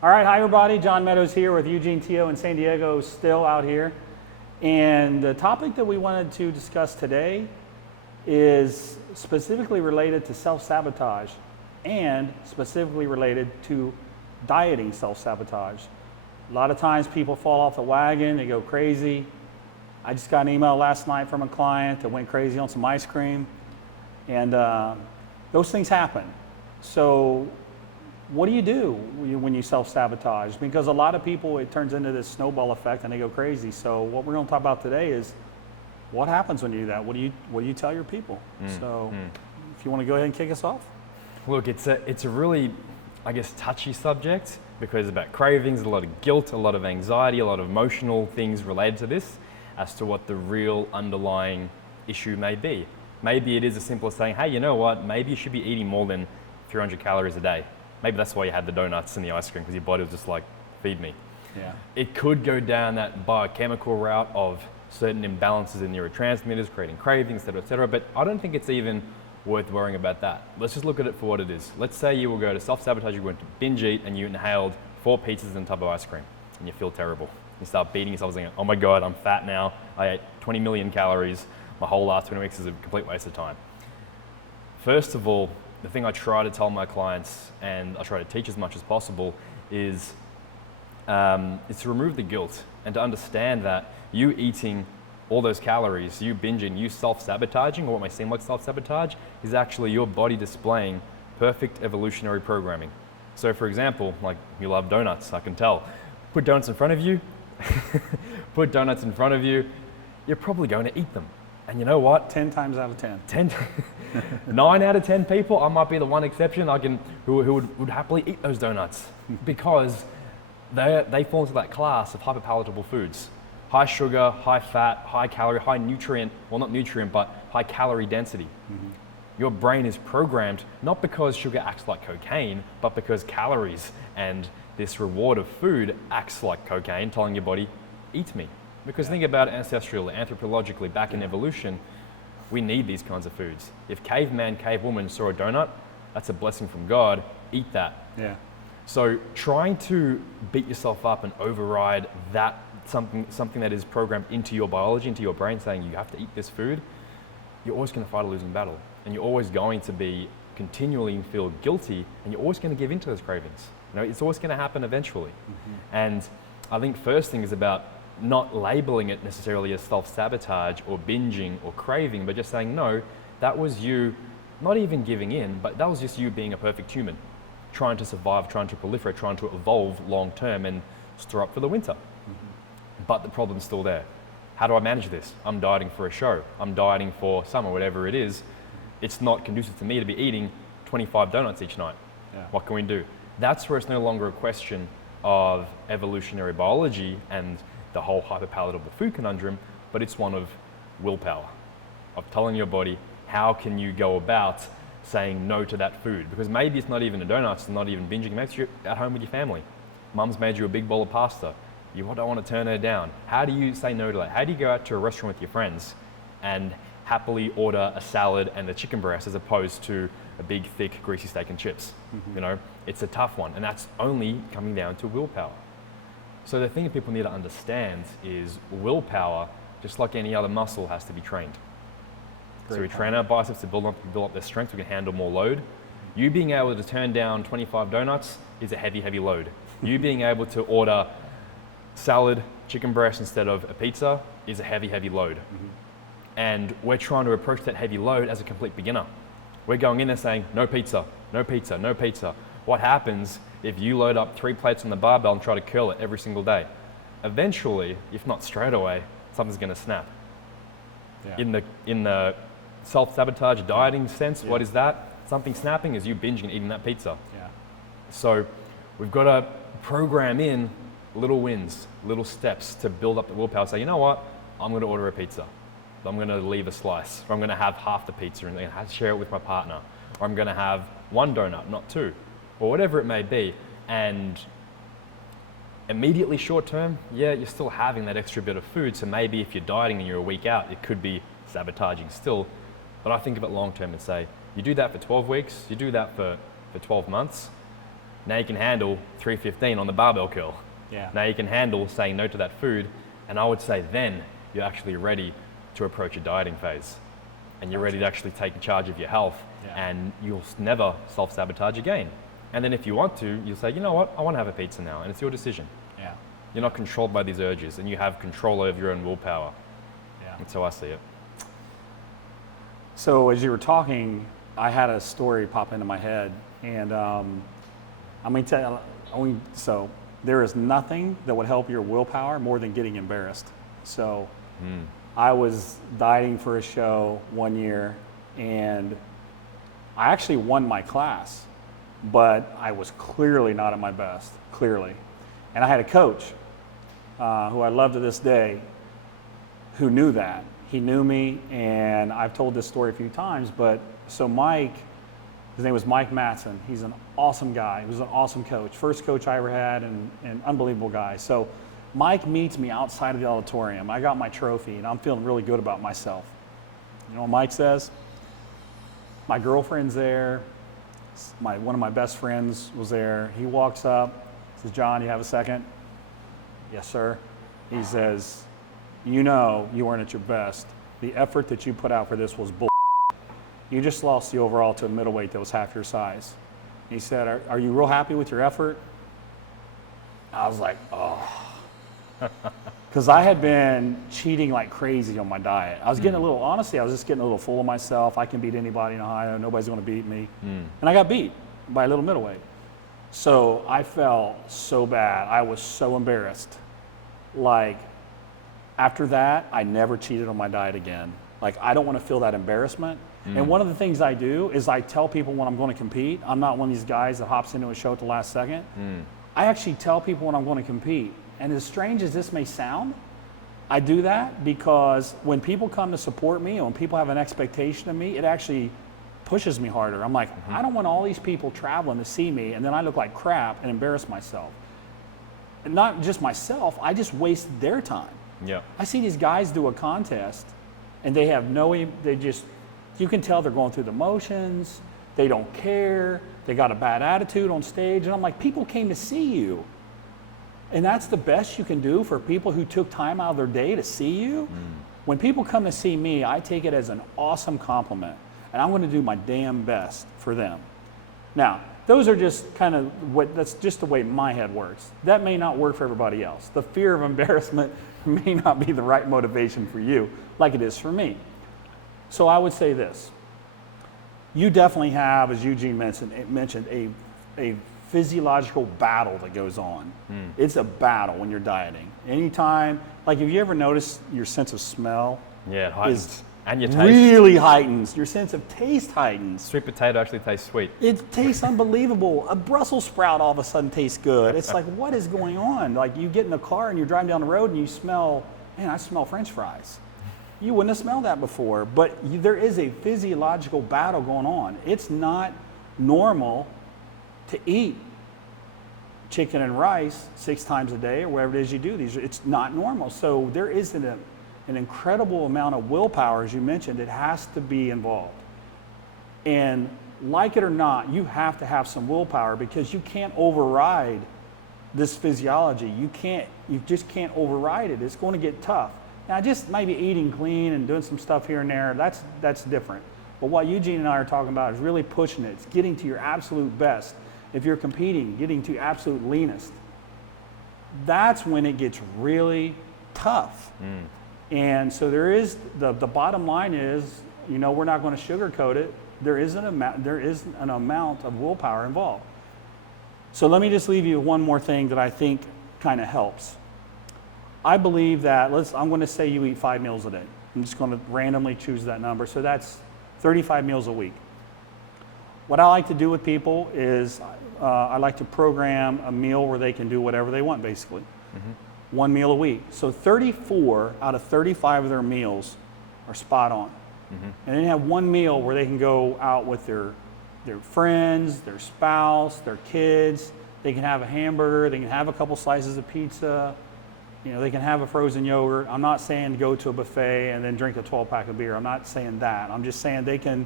All right, hi everybody. John Meadows here with Eugene Teo in San Diego, still out here. And the topic that we wanted to discuss today is specifically related to self-sabotage and specifically related to dieting self-sabotage. A lot of times people fall off the wagon, they go crazy. I just got an email last night from a client that went crazy on some ice cream, and those things happen. So what do you do when you self-sabotage? Because a lot of people, it turns into this snowball effect and they go crazy. So what we're going to talk about today is what happens when you do that? What do you tell your people? If you want to go ahead and kick us off. Look, it's a really, I guess, touchy subject because it's about cravings, a lot of guilt, a lot of anxiety, a lot of emotional things related to this as to what the real underlying issue may be. Maybe it is as simple as saying, hey, you know what? Maybe you should be eating more than 300 calories a day. Maybe that's why you had the donuts and the ice cream, because your body was just like, feed me. Yeah. It could go down that biochemical route of certain imbalances in neurotransmitters, creating cravings, et cetera, but I don't think it's even worth worrying about that. Let's just look at it for what it is. Let's say you will go to self-sabotage, you went to binge eat, and you inhaled 4 pizzas and a tub of ice cream, and you feel terrible. You start beating yourself saying, oh my God, I'm fat now. I ate 20 million calories. My whole last 20 weeks is a complete waste of time. First of all, the thing I try to tell my clients, and I try to teach as much as possible, is to remove the guilt and to understand that you eating all those calories, you binging, you self-sabotaging, or what may seem like self-sabotage, is actually your body displaying perfect evolutionary programming. So for example, like you love donuts, I can tell. Put donuts in front of you, you're probably going to eat them. And you know what? 10 times out of 10. 9 out of 10 people, I might be the one exception who would happily eat those donuts because they fall into that class of hyperpalatable foods. High sugar, high fat, high calorie, high nutrient, well not nutrient, but high calorie density. Mm-hmm. Your brain is programmed not because sugar acts like cocaine, but because calories and this reward of food acts like cocaine, telling your body, eat me. Because think about it ancestrally, anthropologically, back in evolution, we need these kinds of foods. If caveman, cavewoman saw a donut, that's a blessing from God, eat that. Yeah. So trying to beat yourself up and override that something that is programmed into your biology, into your brain, saying you have to eat this food, you're always going to fight a losing battle. And you're always going to be continually feel guilty, and you're always going to give in to those cravings. You know, it's always going to happen eventually. Mm-hmm. And I think first thing is about not labeling it necessarily as self-sabotage or binging or craving, but just saying, no, that was you not even giving in, but that was just you being a perfect human, trying to survive, trying to proliferate, trying to evolve long term and store up for the winter. Mm-hmm. But the problem's still there. How do I manage this? I'm dieting for a show. I'm dieting for summer, whatever it is. It's not conducive to me to be eating 25 donuts each night. Yeah. What can we do? That's where it's no longer a question of evolutionary biology and the whole hyperpalatable food conundrum, but it's one of willpower, of telling your body, how can you go about saying no to that food? Because maybe it's not even a donut, it's not even binging, maybe you're at home with your family. Mum's made you a big bowl of pasta. You don't want to turn her down. How do you say no to that? How do you go out to a restaurant with your friends and happily order a salad and a chicken breast as opposed to a big, thick, greasy steak and chips? Mm-hmm. You know, it's a tough one, and that's only coming down to willpower. So the thing that people need to understand is willpower, just like any other muscle, has to be trained. So we train our biceps to build up their strength, we can handle more load. You being able to turn down 25 donuts is a heavy, heavy load. You being able to order salad, chicken breast instead of a pizza is a heavy, heavy load. Mm-hmm. And we're trying to approach that heavy load as a complete beginner. We're going in there saying, no pizza, no pizza, no pizza. What happens if you load up 3 plates on the barbell and try to curl it every single day? Eventually, if not straight away, something's going to snap. Yeah. In the self-sabotage dieting sense, what is that? Something snapping is you binging and eating that pizza. Yeah. So we've got to program in little wins, little steps to build up the willpower. Say, you know what? I'm going to order a pizza. I'm going to leave a slice. Or I'm going to have half the pizza and share it with my partner. Or I'm going to have 1 donut, not 2. Or whatever it may be. And immediately short term, you're still having that extra bit of food. So maybe if you're dieting and you're a week out, it could be sabotaging still. But I think of it long term and say, you do that for 12 weeks, you do that for 12 months, Now you can handle 315 on the barbell curl. Yeah. Now you can handle saying no to that food. And I would say then you're actually ready to approach a dieting phase. And you're ready to actually take charge of your health. Yeah. And you'll never self-sabotage again. And then if you want to, you'll say, you know what, I want to have a pizza now. And it's your decision. Yeah. You're not controlled by these urges, and you have control over your own willpower. Yeah. That's how I see it. So as you were talking, I had a story pop into my head, and I'm going to tell you, so there is nothing that would help your willpower more than getting embarrassed. So I was dieting for a show one year, and I actually won my class, but I was clearly not at my best, clearly. And I had a coach who I love to this day who knew that. He knew me, and I've told this story a few times, but so Mike, his name was Mike Matson. He's an awesome guy. He was an awesome coach. First coach I ever had, and unbelievable guy. So Mike meets me outside of the auditorium. I got my trophy, and I'm feeling really good about myself. You know what Mike says? My girlfriend's there. One of my best friends was there. He walks up, says, "John, you have a second?" "Yes, sir." He says, "You know you weren't at your best. The effort that you put out for this was bull. You just lost the overall to a middleweight that was half your size." He said, are you real happy with your effort?" I was like, oh. Because I had been cheating like crazy on my diet. I was getting a little, honestly, I was just getting a little full of myself. I can beat anybody in Ohio. Nobody's going to beat me. And I got beat by a little middleweight. So I felt so bad. I was so embarrassed. Like, after that, I never cheated on my diet again. Like, I don't want to feel that embarrassment. And one of the things I do is I tell people when I'm going to compete. I'm not one of these guys that hops into a show at the last second. I actually tell people when I'm going to compete. And as strange as this may sound, I do that because when people come to support me, or when people have an expectation of me, it actually pushes me harder. I'm like, I don't want all these people traveling to see me and then I look like crap and embarrass myself. And not just myself, I just wasted their time. Yeah. I see these guys do a contest and they have you can tell they're going through the motions, they don't care, they got a bad attitude on stage, and I'm like, people came to see you. And that's the best you can do for people who took time out of their day to see you. When people come to see me, I take it as an awesome compliment, and I'm going to do my damn best for them. Now, those are just kind of that's just the way my head works. That may not work for everybody else. The fear of embarrassment may not be the right motivation for you, like it is for me. So I would say this. You definitely have, as Eugene mentioned a physiological battle that goes on. It's a battle when you're dieting. Anytime, like if you ever notice your sense of smell, Yeah, it heightens. And your taste. really heightens. Your sense of taste heightens. Sweet potato actually tastes sweet. It tastes unbelievable. A Brussels sprout all of a sudden tastes good. It's like, what is going on? Like you get in a car and you're driving down the road and you smell, man, I smell French fries. You wouldn't have smelled that before, but there is a physiological battle going on. It's not normal to eat chicken and rice 6 times a day or whatever it is you do. It's not normal. So there is an incredible amount of willpower, as you mentioned, it has to be involved. And like it or not, you have to have some willpower because you can't override this physiology. You just can't override it. It's going to get tough. Now, just maybe eating clean and doing some stuff here and there, that's different. But what Eugene and I are talking about is really pushing it. It's getting to your absolute best. If you're competing, getting to absolute leanest. That's when it gets really tough. And so there is, the bottom line is, we're not going to sugarcoat it. There is an amount of willpower involved. So let me just leave you with one more thing that I think kind of helps. I believe that, I'm going to say you eat 5 meals a day. I'm just going to randomly choose that number. So that's 35 meals a week. What I like to do with people is I like to program a meal where they can do whatever they want, basically. 1 meal a week. So 34 out of 35 of their meals are spot on. And then have 1 meal where they can go out with their friends, their spouse, their kids. They can have a hamburger. They can have a couple slices of pizza. They can have a frozen yogurt. I'm not saying go to a buffet and then drink a 12-pack of beer. I'm not saying that. I'm just saying they can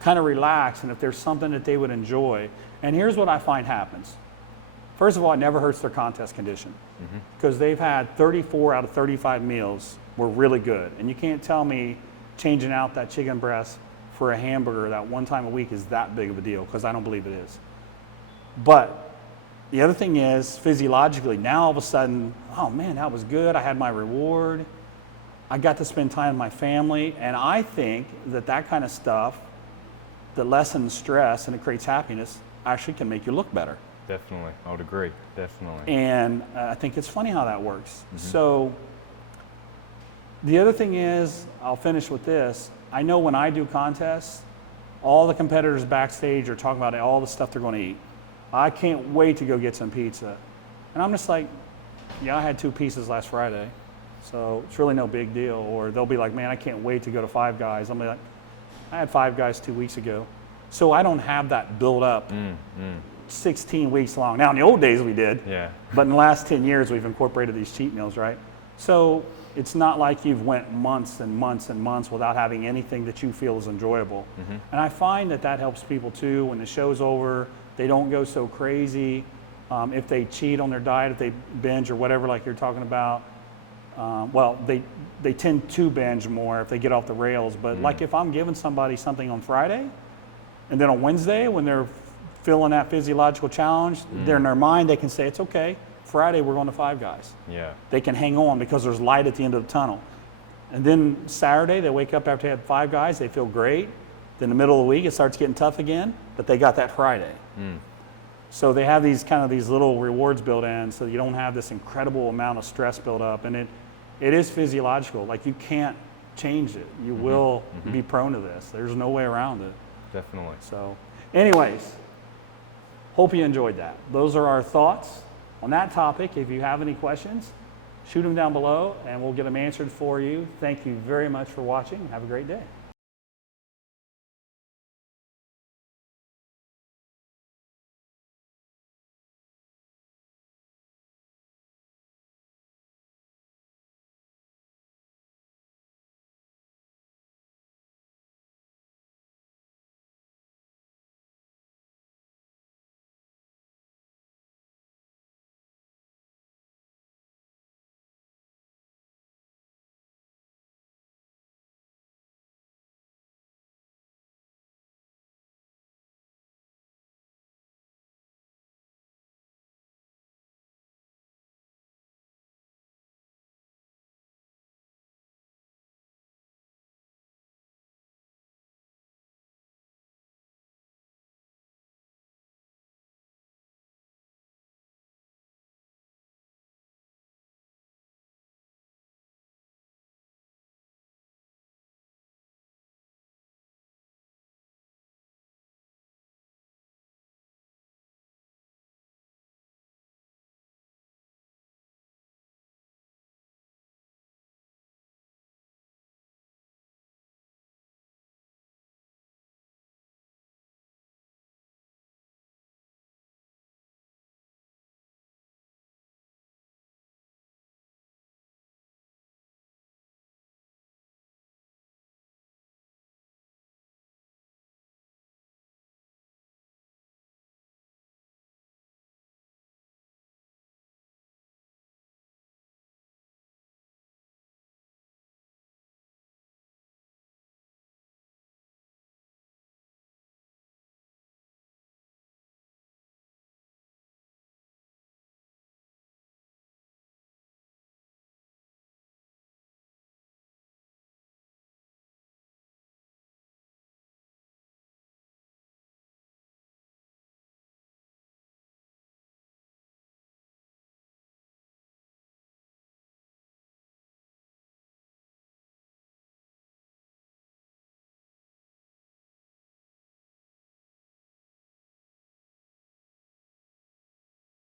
kind of relax, and if there's something that they would enjoy. And here's what I find happens. First of all, it never hurts their contest condition because they've had 34 out of 35 meals were really good. And you can't tell me changing out that chicken breast for a hamburger that one time a week is that big of a deal, because I don't believe it is. But the other thing is, physiologically, now all of a sudden, oh man, that was good. I had my reward. I got to spend time with my family. And I think that that kind of stuff that lessens stress and it creates happiness actually can make you look better. Definitely, I would agree, definitely. And I think it's funny how that works. So the other thing is, I'll finish with this. I know when I do contests, all the competitors backstage are talking about all the stuff they're going to eat. I can't wait to go get some pizza. And I'm just like, yeah, I had 2 pieces last Friday, so it's really no big deal. Or they'll be like, man, I can't wait to go to Five Guys. I'm like, I had Five Guys 2 weeks ago. So I don't have that build up 16 weeks long. Now in the old days we did, but in the last 10 years we've incorporated these cheat meals, right? So it's not like you've went months and months and months without having anything that you feel is enjoyable. And I find that that helps people too. When the show's over, they don't go so crazy. If they cheat on their diet, if they binge or whatever, like you're talking about, well, they tend to binge more if they get off the rails. But like if I'm giving somebody something on Friday, and then on Wednesday when they're feeling that physiological challenge, they're in their mind, they can say, it's okay. Friday, we're going to Five Guys. They can hang on because there's light at the end of the tunnel. And then Saturday, they wake up after they had Five Guys, they feel great. Then the middle of the week, it starts getting tough again, but they got that Friday. So they have these kind of these little rewards built in so you don't have this incredible amount of stress built up. And it is physiological. Like you can't change it. You will be prone to this. There's no way around it. Definitely. So anyways, hope you enjoyed that. Those are our thoughts on that topic. If you have any questions, shoot them down below and we'll get them answered for you. Thank you very much for watching. Have a great day.